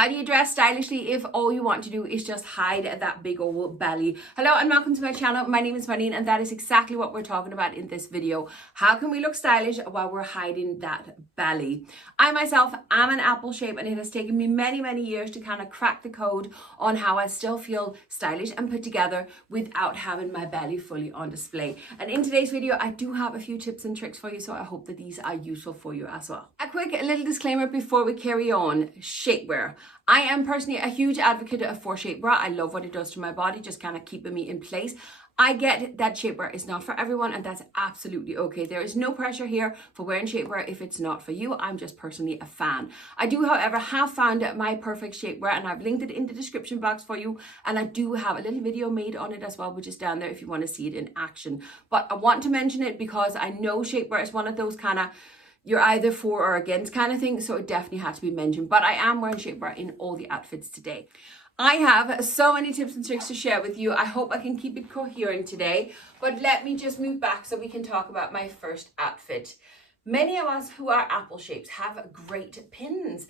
How do you dress stylishly if all you want to do is just hide that big old belly? Hello and welcome to my channel. My name is Marleen and that is exactly what we're talking about in this video. How can we look stylish while we're hiding that belly? I myself am an apple shape and it has taken me many years to kind of crack the code on how I still feel stylish and put together without having my belly fully on display. And in today's video, I do have a few tips and tricks for you, so I hope that these are useful for you as well. A quick little disclaimer before we carry on. Shapewear. I am personally a huge advocate for shapewear. I love what it does to my body, just kind of keeping me in place. I get that shapewear is not for everyone and that's absolutely okay. There is no pressure here for wearing shapewear if it's not for you. I'm just personally a fan. I do, however, have found my perfect shapewear and I've linked it in the description box for you. And I do have a little video made on it as well, which is down there if you want to see it in action. But I want to mention it because I know shapewear is one of those kind of you're either for or against kind of thing, so it definitely had to be mentioned. But I am wearing shapewear in all the outfits today. I have so many tips and tricks to share with you. I hope I can keep it coherent today, but let me just move back so we can talk about my first outfit. Many of us who are apple shapes have great pins.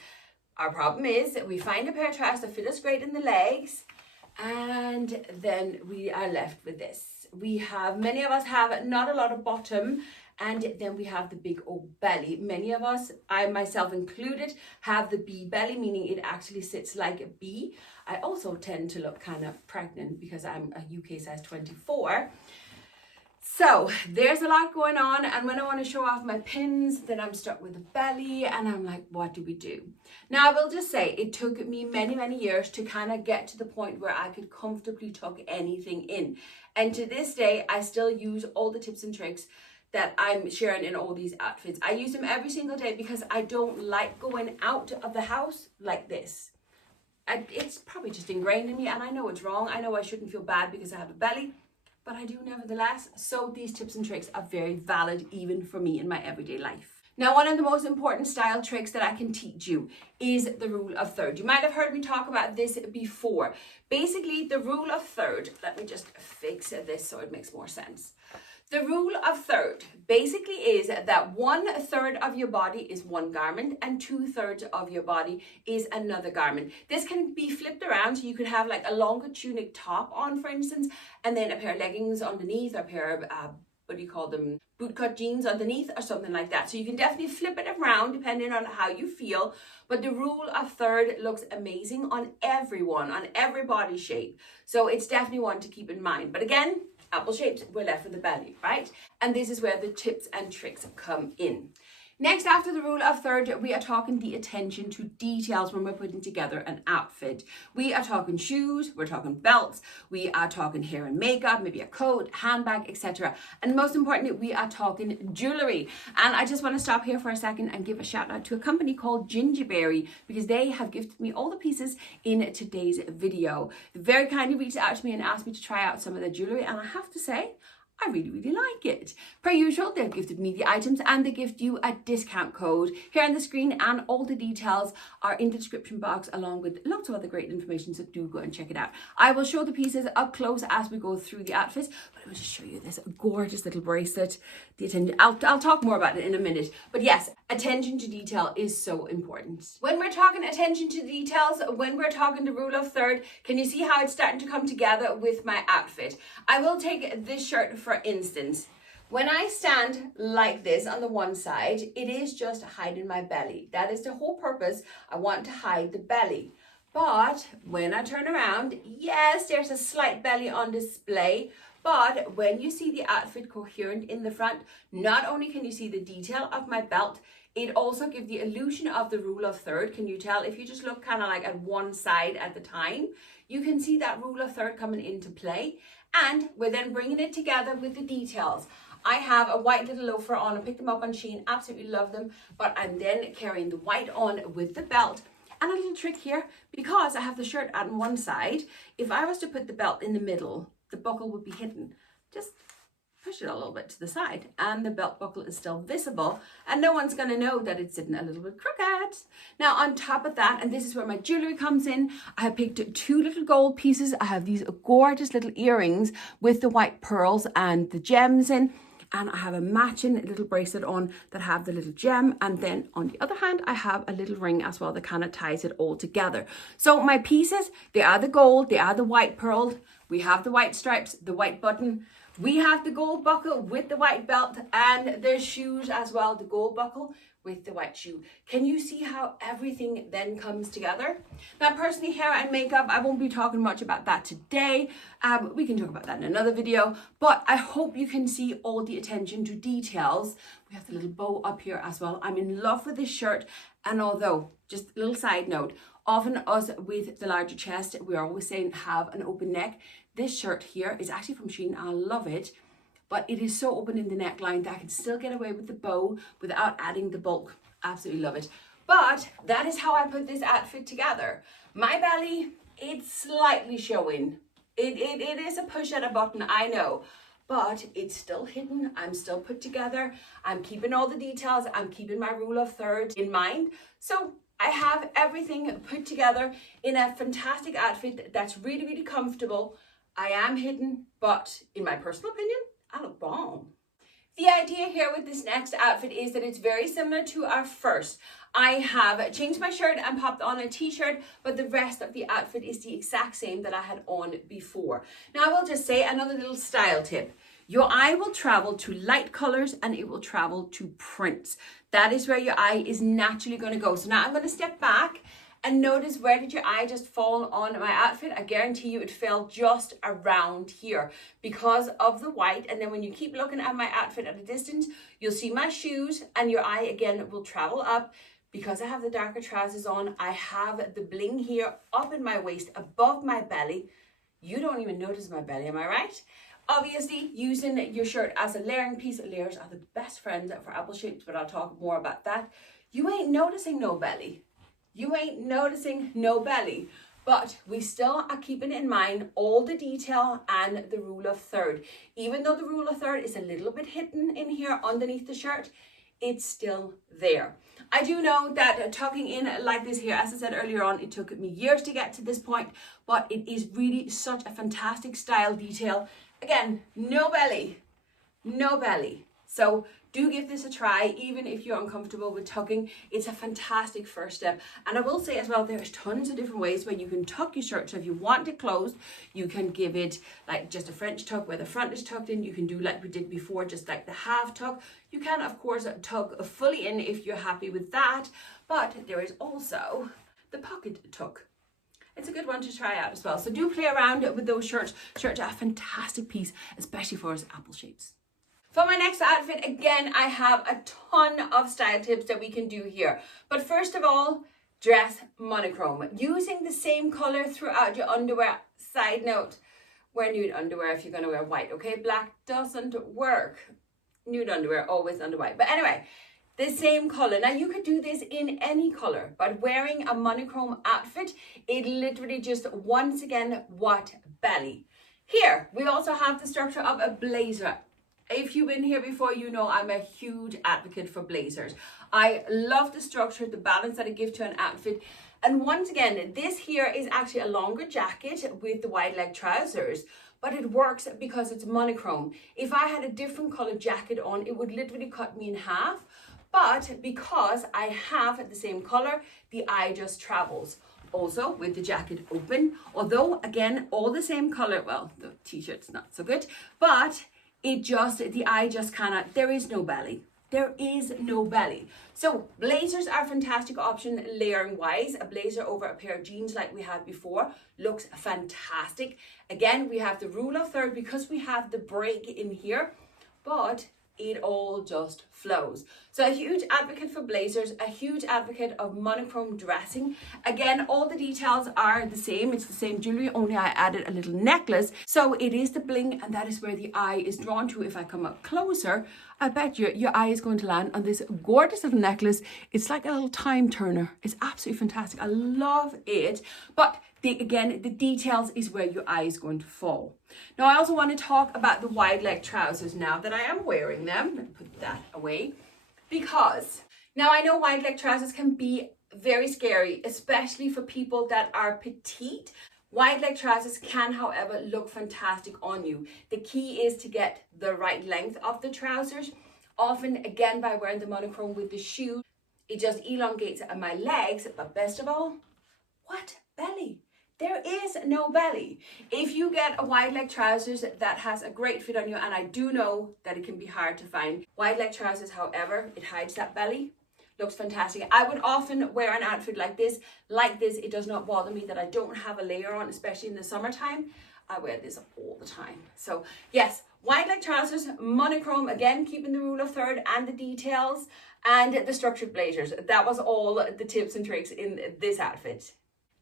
Our problem is that we find a pair of trousers that fit us great in the legs, and then we are left with this. Many of us have not a lot of bottom, and then we have the big old belly. Many of us, I myself included, have the B belly, meaning it actually sits like a B. I also tend to look kind of pregnant because I'm a UK size 24. So there's a lot going on, and when I want to show off my pins, then I'm stuck with the belly and I'm like, what do we do? Now I will just say it took me many years to kind of get to the point where I could comfortably tuck anything in. And to this day, I still use all the tips and tricks that I'm sharing in all these outfits. I use them every single day because I don't like going out of the house like this. It's probably just ingrained in me, and I know it's wrong. I know I shouldn't feel bad because I have a belly, but I do nevertheless. So these tips and tricks are very valid even for me in my everyday life. Now, one of the most important style tricks that I can teach you is the rule of third. You might have heard me talk about this before. Basically, the rule of third, let me just fix this so it makes more sense. The rule of third basically is that 1/3 of your body is one garment and 2/3 of your body is another garment. This can be flipped around, so you could have like a longer tunic top on, for instance, and then a pair of leggings underneath, or a pair of, bootcut jeans underneath or something like that. So you can definitely flip it around depending on how you feel. But the rule of third looks amazing on everyone, on every body shape. So it's definitely one to keep in mind. But again, apple shapes, we're left with the belly, right? And this is where the tips and tricks come in. Next, after the rule of third, we are talking the attention to details when we're putting together an outfit. We are talking shoes, we're talking belts, we are talking hair and makeup, maybe a coat, handbag, etc. And most importantly, we are talking jewelry. And I just want to stop here for a second and give a shout out to a company called Gingerberry, because they have gifted me all the pieces in today's video. They very kindly reached out to me and asked me to try out some of their jewelry, and I have to say, I really like it. Per usual, they've gifted me the items and they gift you a discount code here on the screen, and all the details are in the description box along with lots of other great information, so do go and check it out. I will show the pieces up close as we go through the outfits, but I will just show you this gorgeous little bracelet. The attention, I'll talk more about it in a minute, but yes, attention to detail is so important. When we're talking attention to details, when we're talking the rule of third, can you see how it's starting to come together with my outfit? I will take this shirt for instance. When I stand like this on the one side, it is just hiding my belly. That is the whole purpose. I want to hide the belly. But when I turn around, yes, there's a slight belly on display. But when you see the outfit coherent in the front, not only can you see the detail of my belt, it also gives the illusion of the rule of third. Can you tell? If you just look kind of like at one side at the time, you can see that rule of third coming into play. And we're then bringing it together with the details. I have a white little loafer on. I picked them up on Shein, absolutely love them. But I'm then carrying the white on with the belt. And a little trick here, because I have the shirt on one side, if I was to put the belt in the middle, the buckle would be hidden. Just push it a little bit to the side and the belt buckle is still visible, and no one's going to know that it's sitting a little bit crooked. Now on top of that, and this is where my jewelry comes in, I have picked 2 little gold pieces. I have these gorgeous little earrings with the white pearls and the gems in. and I have a matching little bracelet on that have the little gem, and then on the other hand I have a little ring as well that kind of ties it all together. So my pieces, they are the gold, they are the white pearl, we have the white stripes, the white button, we have the gold buckle with the white belt, and the shoes as well, the gold buckle with the white shoe. Can you see how everything then comes together? Now personally, hair and makeup, I won't be talking much about that today. We can talk about that in another video, but I hope you can see all the attention to details. We have the little bow up here as well. I'm in love with this shirt, and although, just a little side note, often us with the larger chest, we are always saying have an open neck. This shirt here is actually from Shein. I love it. But it is so open in the neckline that I can still get away with the bow without adding the bulk. Absolutely love it. But that is how I put this outfit together. My belly, it's slightly showing. It is a push at a button, I know. But it's still hidden. I'm still put together. I'm keeping all the details. I'm keeping my rule of thirds in mind. So I have everything put together in a fantastic outfit that's really, really comfortable. I am hidden, but in my personal opinion, I look bomb. The idea here with this next outfit is that it's very similar to our first. I have changed my shirt and popped on a t-shirt, but the rest of the outfit is the exact same that I had on before. Now I will just say another little style tip. Your eye will travel to light colors and it will travel to prints. That is where your eye is naturally going to go. So now I'm going to step back and notice, where did your eye just fall on my outfit? I guarantee you it fell just around here because of the white. And then when you keep looking at my outfit at a distance, you'll see my shoes, and your eye again will travel up. Because I have the darker trousers on, I have the bling here up in my waist above my belly. You don't even notice my belly, am I right? Obviously, using your shirt as a layering piece. Layers are the best friends for apple shapes, but I'll talk more about that. You ain't noticing no belly. You ain't noticing no belly, but we still are keeping in mind all the detail and the rule of third. Even though the rule of third is a little bit hidden in here underneath the shirt, it's still there. I do know that tucking in like this here, as I said earlier on, it took me years to get to this point, but it is really such a fantastic style detail. Again, no belly, no belly. So do give this a try, even if you're uncomfortable with tucking. It's a fantastic first step. And I will say as well, there's tons of different ways where you can tuck your shirt. So if you want it closed, you can give it like just a French tuck where the front is tucked in. You can do like we did before, just like the half tuck. You can, of course, tuck fully in if you're happy with that. But there is also the pocket tuck. It's a good one to try out as well. So do play around with those shirts. Shirts are a fantastic piece, especially for us apple shapes. For my next outfit, again, I have a ton of style tips that we can do here. But first of all, dress monochrome. Using the same color throughout your underwear. Side note, wear nude underwear if you're going to wear white, okay? Black doesn't work. Nude underwear, always under white. But anyway, the same color. Now, you could do this in any color, but wearing a monochrome outfit, it literally just, once again, what belly. Here, we also have the structure of a blazer. If you've been here before, you know I'm a huge advocate for blazers. I love the structure, the balance that it gives to an outfit. And once again, this here is actually a longer jacket with the wide leg trousers, but it works because it's monochrome. If I had a different color jacket on, it would literally cut me in half. But because I have the same color, the eye just travels. Also with the jacket open, although again, all the same color, well, the t-shirt's not so good, but the eye just kind of, there is no belly. There is no belly. So blazers are a fantastic option layering wise. A blazer over a pair of jeans like we had before looks fantastic. Again, we have the rule of third because we have the break in here, but it all just flows. So a huge advocate for blazers, a huge advocate of monochrome dressing. Again, all the details are the same. It's the same jewelry, only I added a little necklace. So it is the bling, and that is where the eye is drawn to. If I come up closer, I bet your eye is going to land on this gorgeous little necklace. It's like a little time turner. It's absolutely fantastic. I love it. But again, the details is where your eye is going to fall. Now, I also want to talk about the wide leg trousers now that I am wearing them. Let me put that away. Because now I know wide leg trousers can be very scary, especially for people that are petite. Wide leg trousers can, however, look fantastic on you. The key is to get the right length of the trousers. Often, again, by wearing the monochrome with the shoe, it just elongates my legs, but best of all, what belly? There is no belly. If you get a wide leg trousers that has a great fit on you, and I do know that it can be hard to find, wide leg trousers, however, it hides that belly. Looks fantastic. I would often wear an outfit like this. It does not bother me that I don't have a layer on, especially in the summertime. I wear this all the time. So yes, wide leg trousers, monochrome, again, keeping the rule of third and the details, and the structured blazers. That was all the tips and tricks in this outfit.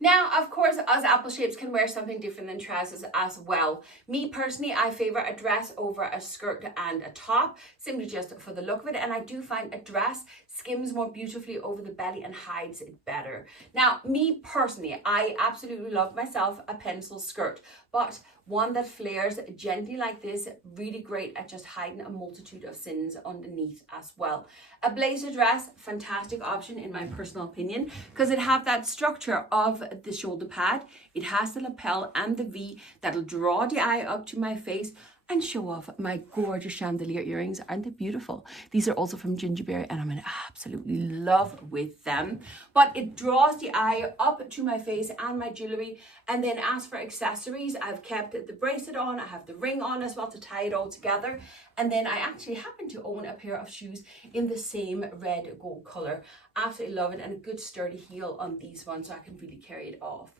Now, of course, us apple shapes can wear something different than trousers as well. Me personally, I favor a dress over a skirt and a top, simply just for the look of it. And I do find a dress skims more beautifully over the belly and hides it better. Now, me personally, I absolutely love myself a pencil skirt, but one that flares gently like this, really great at just hiding a multitude of sins underneath as well. A blazer dress, fantastic option in my personal opinion, because it have that structure of the shoulder pad. It has the lapel and the V that'll draw the eye up to my face and show off my gorgeous chandelier earrings. Aren't they beautiful? These are also from Gingerberry and I'm in absolutely love with them. But it draws the eye up to my face and my jewelry. And then as for accessories, I've kept the bracelet on. I have the ring on as well to tie it all together. And then I actually happen to own a pair of shoes in the same red gold color. Absolutely love it, and a good sturdy heel on these ones so I can really carry it off.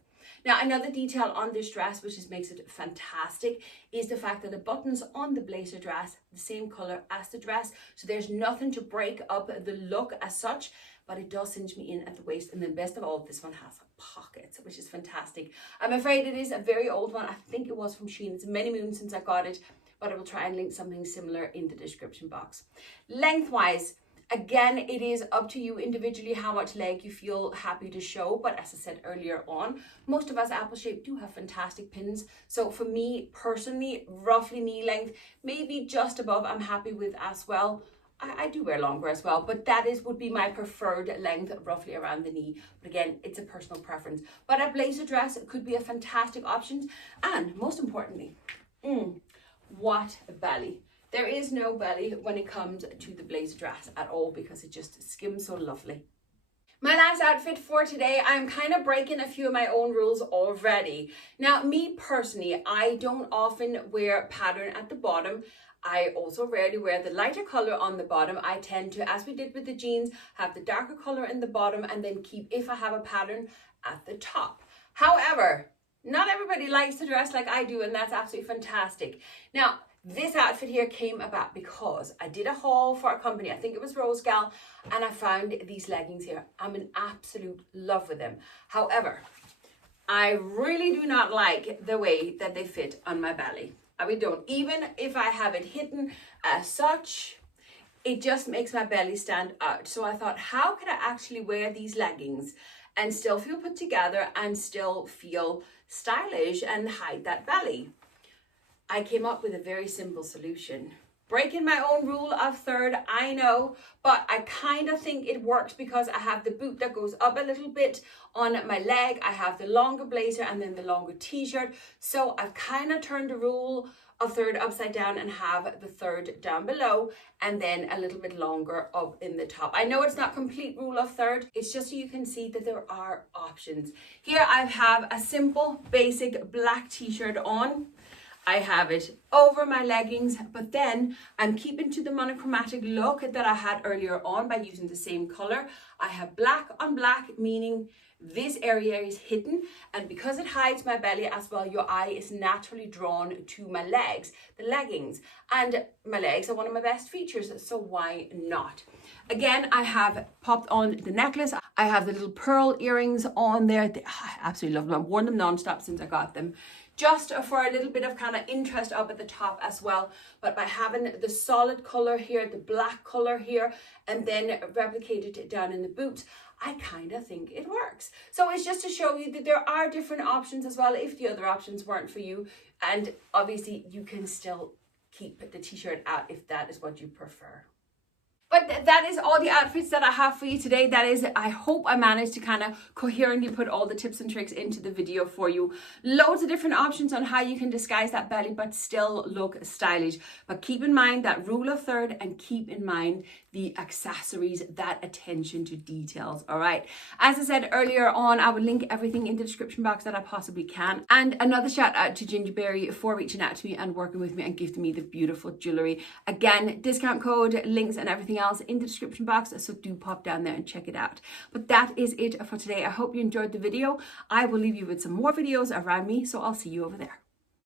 Now, another detail on this dress, which just makes it fantastic, is the fact that the buttons on the blazer dress, the same color as the dress. So there's nothing to break up the look as such, but it does cinch me in at the waist. And then best of all, this one has pockets, which is fantastic. I'm afraid it is a very old one. I think it was from Shein. It's many moons since I got it, but I will try and link something similar in the description box. Lengthwise, again, it is up to you individually how much leg you feel happy to show. But as I said earlier on, most of us apple shape do have fantastic pins. So for me personally, roughly knee length, maybe just above, I'm happy with as well. I do wear longer as well, but that would be my preferred length, roughly around the knee. But again, it's a personal preference. But a blazer dress could be a fantastic option. And most importantly, what a belly. There is no belly when it comes to the blazer dress at all because it just skims so lovely. My last outfit for today, I'm kind of breaking a few of my own rules already. Now, me personally, I don't often wear pattern at the bottom. I also rarely wear the lighter color on the bottom. I tend to, as we did with the jeans, have the darker color in the bottom and then keep, if I have a pattern, at the top. However, not everybody likes to dress like I do, and that's absolutely fantastic. Now, this outfit here came about because I did a haul for a company, I think it was Rose Gal, and I found these leggings here. I'm in absolute love with them. However, I really do not like the way that they fit on my belly. I really don't. Even if I have it hidden as such, it just makes my belly stand out. So I thought, how can I actually wear these leggings and still feel put together and still feel stylish and hide that belly? I came up with a very simple solution. Breaking my own rule of third, I know, but I kind of think it works because I have the boot that goes up a little bit on my leg. I have the longer blazer and then the longer t-shirt. So I've kind of turned the rule of third upside down and have the third down below and then a little bit longer up in the top. I know it's not complete rule of third. It's just so you can see that there are options. Here I have a simple basic black t-shirt on. I have it over my leggings, but then I'm keeping to the monochromatic look that I had earlier on by using the same color. I have black on black, meaning this area is hidden, and because it hides my belly as well, your eye is naturally drawn to my legs, the leggings, and my legs are one of my best features, so why not? Again, I have popped on the necklace. I have the little pearl earrings on there. I absolutely love them. I've worn them non-stop since I got them. Just for a little bit of kind of interest up at the top as well. But by having the solid color here, the black color here, and then replicated it down in the boots, I kind of think it works. So it's just to show you that there are different options as well if the other options weren't for you. And obviously you can still keep the t-shirt out if that is what you prefer. But that is all the outfits that I have for you today. That is, I hope I managed to kind of coherently put all the tips and tricks into the video for you. Loads of different options on how you can disguise that belly but still look stylish. But keep in mind that rule of third, and keep in mind the accessories, that attention to details, all right? As I said earlier on, I will link everything in the description box that I possibly can. And another shout out to Gingerberry for reaching out to me and working with me and gifting me the beautiful jewelry. Again, discount code, links and everything else in the description box, so do pop down there and check it out. But that is it for today. I hope you enjoyed the video. I will leave you with some more videos around me, so I'll see you over there.